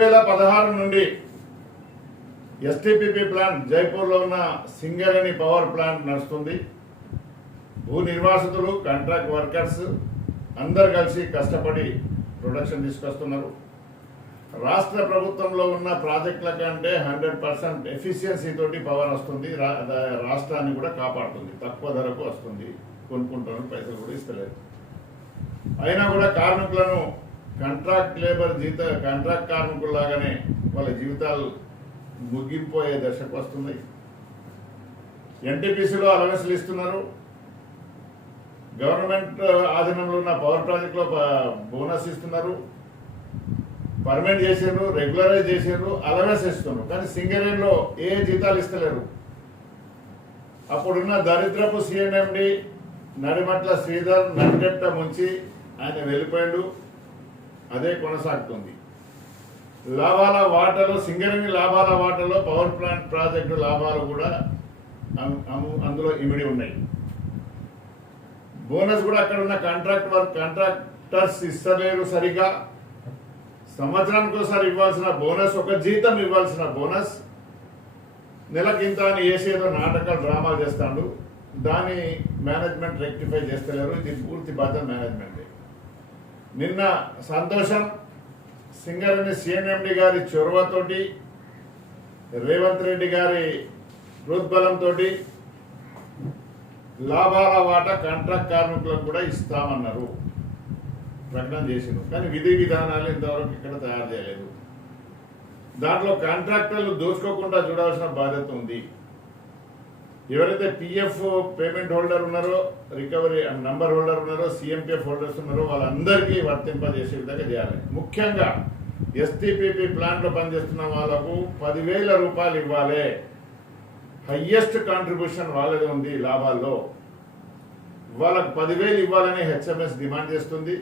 వేల పదహారు నుండి ఎస్టీపీపీ ప్లాంట్ జైపూర్లో ఉన్న సింగరేణి పవర్ ప్లాంట్ నడుస్తుంది. భూ నిర్వాసితులు కాంట్రాక్ట్ వర్కర్స్ అందరు కలిసి కష్టపడి ప్రొడక్షన్ తీసుకొస్తున్నారు. రాష్ట్ర ప్రభుత్వంలో ఉన్న ప్రాజెక్టుల కంటే హండ్రెడ్ పర్సెంట్ ఎఫిషియన్సీ తోటి పవర్ వస్తుంది. రాష్ట్రాన్ని కూడా కాపాడుతుంది. తక్కువ ధరకు వస్తుంది. కొనుక్కుంటాను పైసలు కూడా ఇస్తలేదు. అయినా కూడా కార్మికులను కాంట్రాక్ట్ లేబర్ జీత కాంట్రాక్ట్ కార్మికుల్లాగానే వాళ్ళ జీవితాలు ముగ్గిపోయే దశకు వస్తున్నాయి. ఎన్టీపీసీలో అలవెన్స్లు ఇస్తున్నారు. గవర్నమెంట్ uh, ఆధీనంలో ఉన్న పవర్ ప్రాజెక్టులో బోనస్ ఇస్తున్నారు. పర్మనెంట్ చేసారు రెగ్యులరైజ్ చేసారు అలవెన్స్ ఇస్తున్నారు. కానీ సింగిల్ సింగరేణిలో ఏ జీతాలు ఇస్తలేరు. అప్పుడున్న దరిద్రపు సిఎన్ఎండి నడిమట్ల శ్రీధర్ నడిగట్ట ముంచి ఆయన వెళ్ళిపోయాడు. అదే కొనసాగుతుంది. లాభాల వాటలో సింగరేణి లాభాల వాటలో పవర్ ప్లాంట్ ప్రాజెక్టు లాభాలు కూడా అందులో ఇమిడి ఉన్నాయి. బోనస్ కూడా అక్కడ ఉన్న కాంట్రాక్ట్ వర్క్ కాంట్రాక్టర్స్ ఇస్తలేరు సరిగా. సంవత్సరానికి ఒకసారి ఇవ్వాల్సిన బోనస్ ఒక జీతం ఇవ్వాల్సిన బోనస్ నెలకింత అని ఏసీలో నాటకాలు డ్రామాలు చేస్తాడు. దాని మేనేజ్మెంట్ రెక్టిఫై చేస్తలేరు. ఇది పూర్తి బాధ్యత మేనేజ్మెంట్ నిన్న సంతోషం సింగరేణి సిఎన్ఎండి గారి చొరవతోటి రేవంత్ రెడ్డి గారి ప్రోద్బలంతో లాభాల వాటా కాంట్రాక్ట్ కార్మికులకు కూడా ఇస్తామన్నారు. ప్రకటన చేసిండ్రు. కానీ విధి విధానాలు ఇంతవరకు ఇక్కడ తయారు చేయలేదు. దాంట్లో కాంట్రాక్టర్లు దోచుకోకుండా చూడాల్సిన బాధ్యత ఉంది. ఎవరైతే పిఎఫ్ పేమెంట్ హోల్డర్ ఉన్నారో రికవరీ నంబర్ హోల్డర్ ఉన్నారో సిఎంపిఎఫ్ హోల్డర్స్ ఉన్నారో వాళ్ళందరికీ వర్తింపజేసే విధంగా చేయాలి. ముఖ్యంగా ఎస్టీపీపీ ప్లాంట్లో పనిచేస్తున్న వాళ్ళకు పదివేల రూపాయలు ఇవ్వాలి. హయ్యెస్ట్ కాంట్రిబ్యూషన్ వాళ్ళది ఉంది లాభాల్లో. వాళ్ళకు పదివేలు ఇవ్వాలని హెచ్ఎంఎస్ డిమాండ్ చేస్తుంది.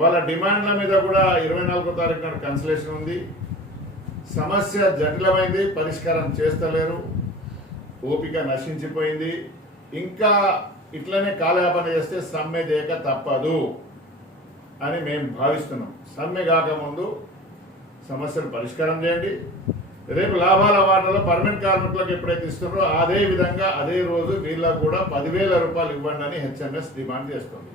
వాళ్ళ డిమాండ్ల మీద కూడా ఇరవై నాలుగో తారీఖు నాడు కన్సలేషన్ ఉంది. సమస్య జటిలమైంది పరిష్కారం చేస్తలేరు. ఓపిక నశించిపోయింది. ఇంకా ఇట్లనే కాలయాపన చేస్తే సమ్మె చేయక తప్పదు అని మేము భావిస్తున్నాం. సమ్మె కాకముందు సమస్యలు పరిష్కారం చేయండి. రేపు లాభాల వాటాలో పర్మనెంట్ కార్మికులకు ఎప్పుడైతే ఇస్తున్నారో అదే విధంగా అదే రోజు వీళ్ళకు కూడా పదివేల రూపాయలు ఇవ్వండి అని హెచ్ఎంఎస్ డిమాండ్ చేస్తుంది.